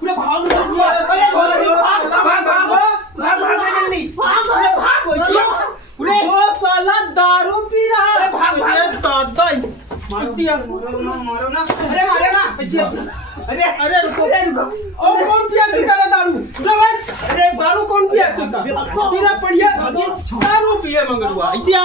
पूरा भाग जल्दी पूरे वो साला दारू पी रहा है भाग दादा मारो ना अरे मारे ना अरे रुको और कौन पिया तेरा दारू अरे दारू कौन पिया तेरा बढ़िया दारू पिए मंगलुआ ऐसे आ